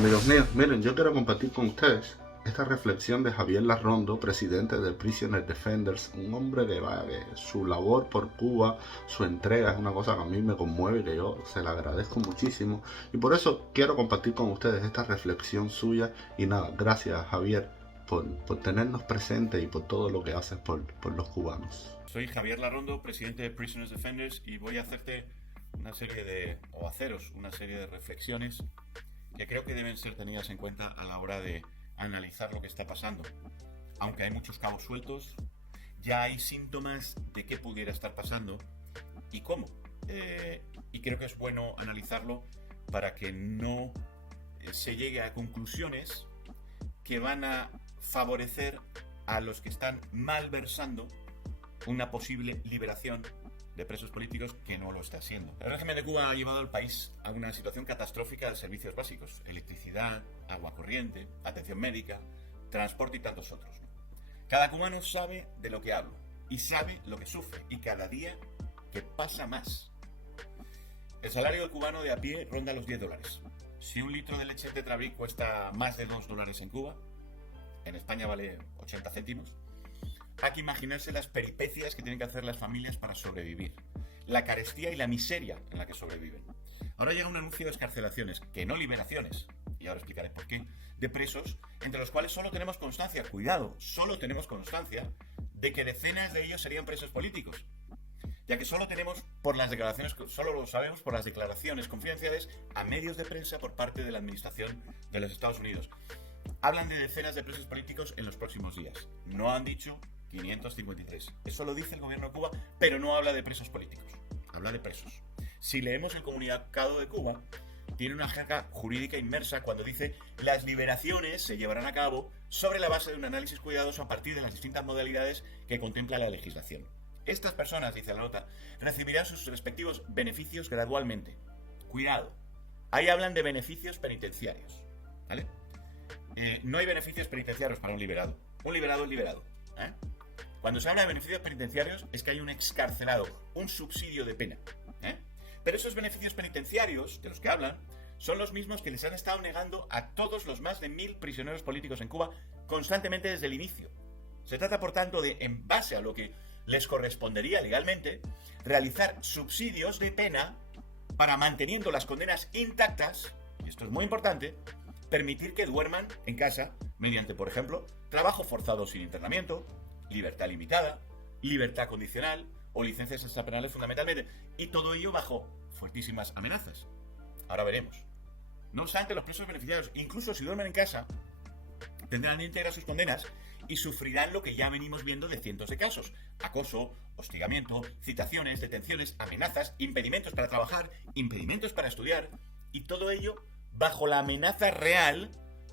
Amigos míos, miren, yo quiero compartir con ustedes esta reflexión de Javier Larrondo, presidente de Prisoner Defenders, un hombre que su labor por Cuba, su entrega es una cosa que a mí me conmueve y que yo se la agradezco muchísimo. Y por eso quiero compartir con ustedes esta reflexión suya. Y nada, gracias Javier por tenernos presentes y por todo lo que haces por los cubanos. Soy Javier Larrondo, presidente de Prisoners Defenders, y voy a haceros una serie de reflexiones que creo que deben ser tenidas en cuenta a la hora de analizar lo que está pasando. Aunque hay muchos cabos sueltos, ya hay síntomas de qué pudiera estar pasando y cómo. Y creo que es bueno analizarlo para que no se llegue a conclusiones que van a favorecer a los que están malversando una posible liberación de presos políticos que no lo está haciendo. El régimen de Cuba ha llevado al país a una situación catastrófica de servicios básicos: electricidad, agua corriente, atención médica, transporte y tantos otros. Cada cubano sabe de lo que hablo y sabe lo que sufre, y cada día que pasa más. El salario del cubano de a pie ronda los $10. Si un litro de leche Tetra Brick cuesta más de $2 en Cuba, en España vale 80 céntimos. Hay que imaginarse las peripecias que tienen que hacer las familias para sobrevivir, la carestía y la miseria en la que sobreviven. Ahora llega un anuncio de excarcelaciones, que no liberaciones, y ahora explicaré por qué, de presos, entre los cuales solo tenemos constancia, cuidado, solo tenemos constancia de que decenas de ellos serían presos políticos, ya que solo lo sabemos por las declaraciones confidenciales a medios de prensa por parte de la administración de los Estados Unidos. Hablan de decenas de presos políticos en los próximos días. No han dicho 553. Eso lo dice el gobierno de Cuba, pero no habla de presos políticos. Habla de presos. Si leemos el comunicado de Cuba, tiene una jerga jurídica inmersa cuando dice: las liberaciones se llevarán a cabo sobre la base de un análisis cuidadoso a partir de las distintas modalidades que contempla la legislación. Estas personas, dice la nota, recibirán sus respectivos beneficios gradualmente. Cuidado. Ahí hablan de beneficios penitenciarios, ¿vale? No hay beneficios penitenciarios para un liberado. Un liberado es liberado, ¿eh? Cuando se habla de beneficios penitenciarios es que hay un excarcelado, un subsidio de pena, ¿eh? Pero esos beneficios penitenciarios de los que hablan son los mismos que les han estado negando a todos los más de 1000 prisioneros políticos en Cuba constantemente desde el inicio. Se trata, por tanto, de, en base a lo que les correspondería legalmente, realizar subsidios de pena para, manteniendo las condenas intactas, y esto es muy importante, permitir que duerman en casa mediante, por ejemplo, trabajo forzado sin internamiento, libertad limitada, libertad condicional o licencias extrapenales fundamentalmente, y todo ello bajo fuertísimas amenazas. Ahora veremos. No obstante, los presos beneficiarios, incluso si duermen en casa, tendrán íntegras sus condenas y sufrirán lo que ya venimos viendo de cientos de casos: acoso, hostigamiento, citaciones, detenciones, amenazas, impedimentos para trabajar, impedimentos para estudiar, y todo ello bajo la amenaza real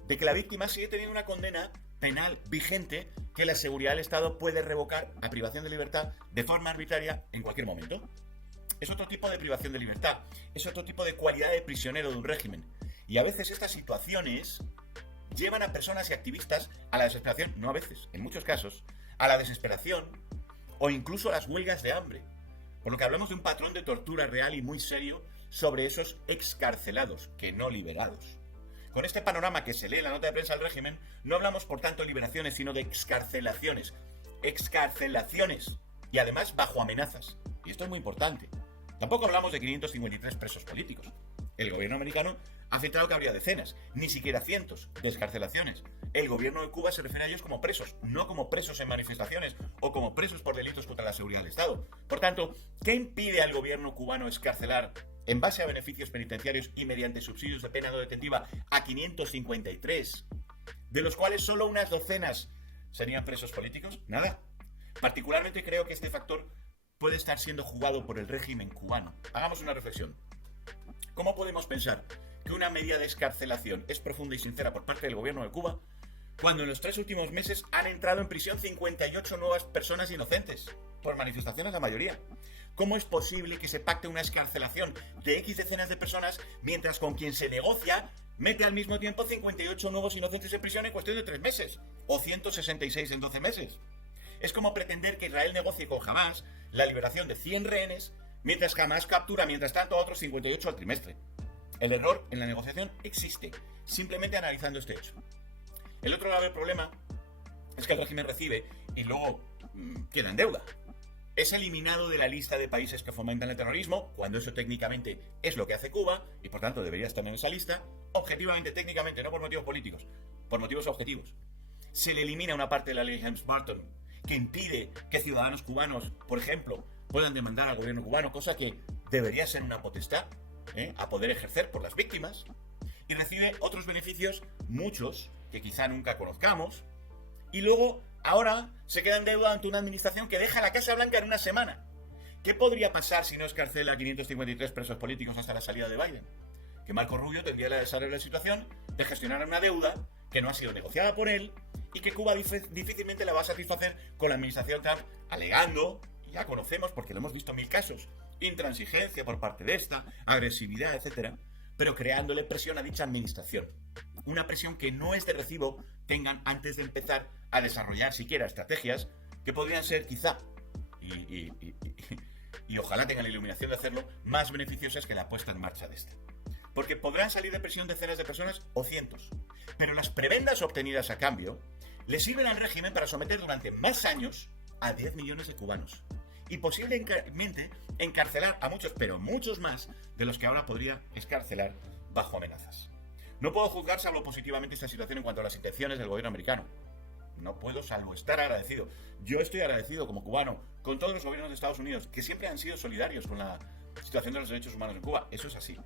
de que la víctima sigue teniendo una condena penal vigente que la seguridad del Estado puede revocar a privación de libertad de forma arbitraria en cualquier momento. Es otro tipo de privación de libertad, es otro tipo de cualidad de prisionero de un régimen. Y a veces estas situaciones llevan a personas y activistas a la desesperación, no a veces, en muchos casos, a la desesperación o incluso a las huelgas de hambre. Por lo que hablamos de un patrón de tortura real y muy serio sobre esos excarcelados, que no liberados. Con este panorama que se lee en la nota de prensa del régimen, no hablamos por tanto de liberaciones, sino de excarcelaciones. Excarcelaciones. Y además bajo amenazas. Y esto es muy importante. Tampoco hablamos de 553 presos políticos. El gobierno americano ha filtrado que habría decenas, ni siquiera cientos, de excarcelaciones. El gobierno de Cuba se refiere a ellos como presos, no como presos en manifestaciones o como presos por delitos contra la seguridad del Estado. Por tanto, ¿qué impide al gobierno cubano excarcelar, en base a beneficios penitenciarios y mediante subsidios de pena no detentiva, a 553, de los cuales solo unas docenas serían presos políticos? Nada. Particularmente creo que este factor puede estar siendo jugado por el régimen cubano. Hagamos una reflexión. ¿Cómo podemos pensar que una medida de excarcelación es profunda y sincera por parte del gobierno de Cuba cuando en los 3 últimos meses han entrado en prisión 58 nuevas personas inocentes, por manifestaciones la mayoría? ¿Cómo es posible que se pacte una excarcelación de X decenas de personas mientras con quien se negocia mete al mismo tiempo 58 nuevos inocentes en prisión en cuestión de 3 meses? ¿O 166 en 12 meses? Es como pretender que Israel negocie con Hamas la liberación de 100 rehenes mientras Hamas captura mientras tanto a otros 58 al trimestre. El error en la negociación existe, simplemente analizando este hecho. El otro grave problema es que el régimen recibe y luego queda en deuda. Es eliminado de la lista de países que fomentan el terrorismo, cuando eso técnicamente es lo que hace Cuba, y por tanto debería estar en esa lista, objetivamente, técnicamente, no por motivos políticos, por motivos objetivos. Se le elimina una parte de la ley Helms-Burton que impide que ciudadanos cubanos, por ejemplo, puedan demandar al gobierno cubano, cosa que debería ser una potestad a poder ejercer por las víctimas, y recibe otros beneficios, muchos, que quizá nunca conozcamos, y luego, ahora, se queda en deuda ante una administración que deja la Casa Blanca en una semana. ¿Qué podría pasar si no escarcela a 553 presos políticos hasta la salida de Biden? Que Marco Rubio tendría la desagradable situación de gestionar una deuda que no ha sido negociada por él y que Cuba difícilmente la va a satisfacer con la administración Trump, alegando, y ya conocemos porque lo hemos visto en 1000 casos, intransigencia por parte de esta, agresividad, etc., pero creándole presión a dicha administración. Una presión que no es de recibo tengan antes de empezar a desarrollar siquiera estrategias que podrían ser quizá, y ojalá tengan la iluminación de hacerlo, más beneficiosas que la puesta en marcha de esta. Porque podrán salir de prisión decenas de personas o cientos, pero las prebendas obtenidas a cambio le sirven al régimen para someter durante más años a 10 millones de cubanos y posiblemente encarcelar a muchos, pero muchos más de los que ahora podría escarcelar bajo amenazas. No puedo juzgar salvo positivamente esta situación en cuanto a las intenciones del gobierno americano. No puedo salvo estar agradecido. Yo estoy agradecido como cubano con todos los gobiernos de Estados Unidos, que siempre han sido solidarios con la situación de los derechos humanos en Cuba. Eso es así.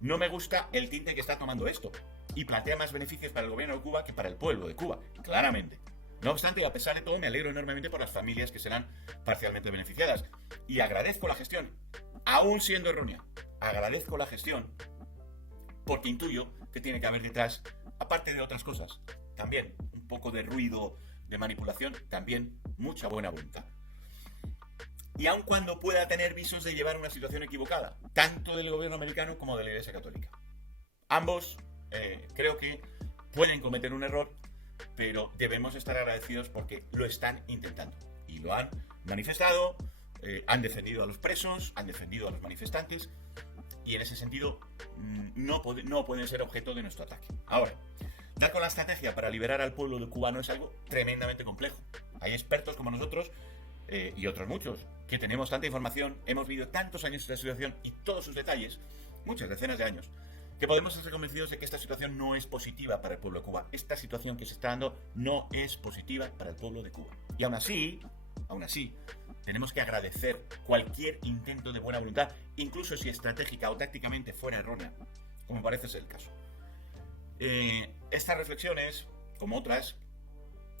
No me gusta el tinte que está tomando esto y plantea más beneficios para el gobierno de Cuba que para el pueblo de Cuba, claramente. No obstante, a pesar de todo, me alegro enormemente por las familias que serán parcialmente beneficiadas y agradezco la gestión, aún siendo errónea. Agradezco la gestión porque intuyo que tiene que haber detrás, aparte de otras cosas, también un poco de ruido, de manipulación, también mucha buena voluntad. Y aun cuando pueda tener visos de llevar una situación equivocada, tanto del gobierno americano como de la Iglesia Católica. Ambos creo que pueden cometer un error, pero debemos estar agradecidos porque lo están intentando. Y lo han manifestado, han defendido a los presos, han defendido a los manifestantes, y en ese sentido no pueden ser objeto de nuestro ataque. Ahora, dar con la estrategia para liberar al pueblo cubano es algo tremendamente complejo. Hay expertos como nosotros y otros muchos que tenemos tanta información, hemos vivido tantos años esta situación y todos sus detalles, muchas decenas de años, que podemos estar convencidos de que esta situación no es positiva para el pueblo de Cuba. Esta situación que se está dando no es positiva para el pueblo de Cuba. Y aún así, tenemos que agradecer cualquier intento de buena voluntad, incluso si estratégica o tácticamente fuera errónea, como parece ser el caso. Estas reflexiones, como otras,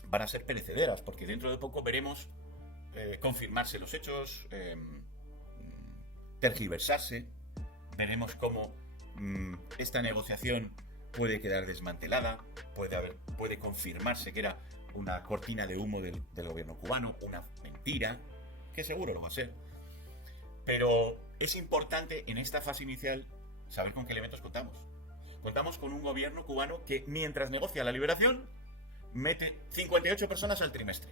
van a ser perecederas, porque dentro de poco veremos confirmarse los hechos, tergiversarse, veremos cómo esta negociación puede quedar desmantelada, puede confirmarse que era una cortina de humo del gobierno cubano, una mentira, que seguro lo va a ser. Pero es importante en esta fase inicial saber con qué elementos contamos. Contamos con un gobierno cubano que, mientras negocia la liberación, mete 58 personas al trimestre.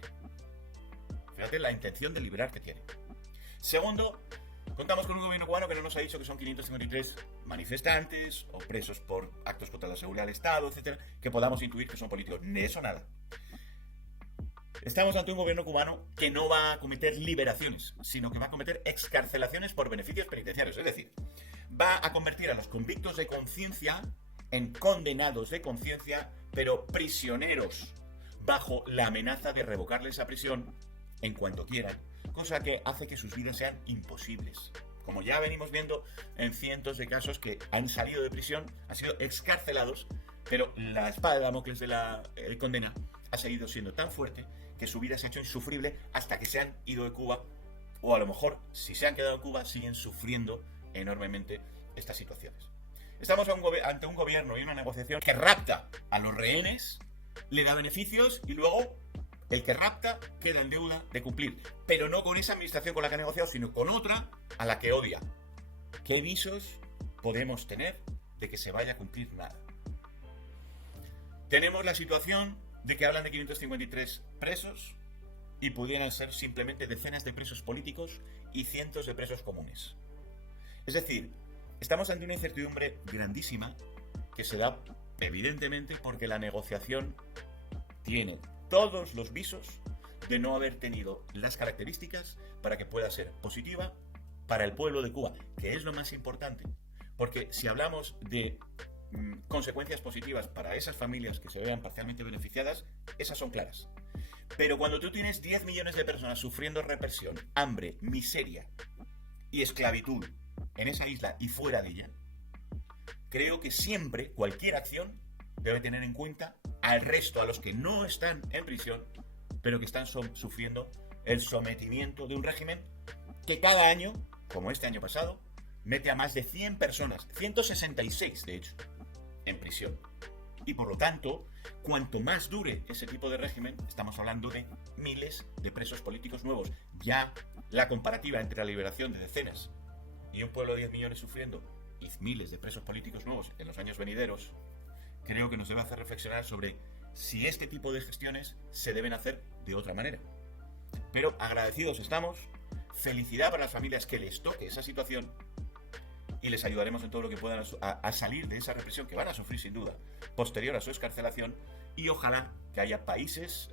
Fíjate la intención de liberar que tiene. Segundo, contamos con un gobierno cubano que no nos ha dicho que son 553 manifestantes o presos por actos contra la seguridad del Estado, etcétera, que podamos intuir que son políticos. Ni eso nada. Estamos ante un gobierno cubano que no va a cometer liberaciones, sino que va a cometer excarcelaciones por beneficios penitenciarios. Es decir, va a convertir a los convictos de conciencia en condenados de conciencia, pero prisioneros, bajo la amenaza de revocarles la prisión en cuanto quieran, cosa que hace que sus vidas sean imposibles. Como ya venimos viendo en cientos de casos que han salido de prisión, han sido excarcelados, pero la espada de Damocles de la condena ha seguido siendo tan fuerte que su vida se ha hecho insufrible hasta que se han ido de Cuba, o a lo mejor, si se han quedado en Cuba, siguen sufriendo enormemente estas situaciones. Estamos ante un gobierno y una negociación que rapta a los rehenes, le da beneficios y luego el que rapta queda en deuda de cumplir, pero no con esa administración con la que ha negociado, sino con otra a la que odia. ¿Qué visos podemos tener de que se vaya a cumplir nada? Tenemos la situación de que hablan de 553 presos y pudieran ser simplemente decenas de presos políticos y cientos de presos comunes. Es decir, Estamos ante una incertidumbre grandísima que se da, evidentemente, porque la negociación tiene todos los visos de no haber tenido las características para que pueda ser positiva para el pueblo de Cuba, que es lo más importante. Porque si hablamos de consecuencias positivas para esas familias que se vean parcialmente beneficiadas, esas son claras. Pero cuando tú tienes 10 millones de personas sufriendo represión, hambre, miseria y esclavitud en esa isla y fuera de ella, creo que siempre cualquier acción debe tener en cuenta al resto, a los que no están en prisión, pero que están sufriendo el sometimiento de un régimen que cada año, como este año pasado, mete a más de 100 personas, 166 de hecho, en prisión. Y por lo tanto, cuanto más dure ese tipo de régimen, estamos hablando de miles de presos políticos nuevos. Ya la comparativa entre la liberación de decenas y un pueblo de 10 millones sufriendo y miles de presos políticos nuevos en los años venideros, creo que nos debe hacer reflexionar sobre si este tipo de gestiones se deben hacer de otra manera. Pero agradecidos estamos, felicidad para las familias que les toque esa situación y les ayudaremos en todo lo que puedan a salir de esa represión que van a sufrir sin duda posterior a su excarcelación, y ojalá que haya países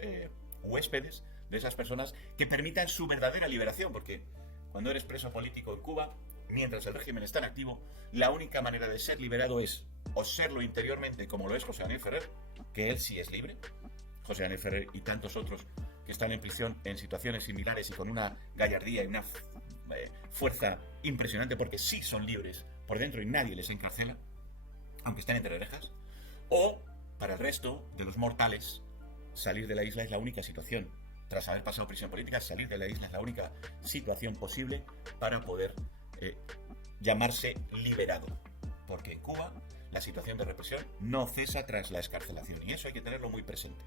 huéspedes de esas personas que permitan su verdadera liberación, porque cuando eres preso político en Cuba, mientras el régimen está en activo, la única manera de ser liberado es o serlo interiormente, como lo es José Daniel Ferrer, que él sí es libre, José Daniel Ferrer y tantos otros que están en prisión en situaciones similares y con una gallardía y una fuerza impresionante porque sí son libres por dentro y nadie les encarcela, aunque estén entre rejas, o para el resto de los mortales, salir de la isla es la única situación. Tras haber pasado prisión política, salir de la isla es la única situación posible para poder llamarse liberado. Porque en Cuba la situación de represión no cesa tras la excarcelación y eso hay que tenerlo muy presente.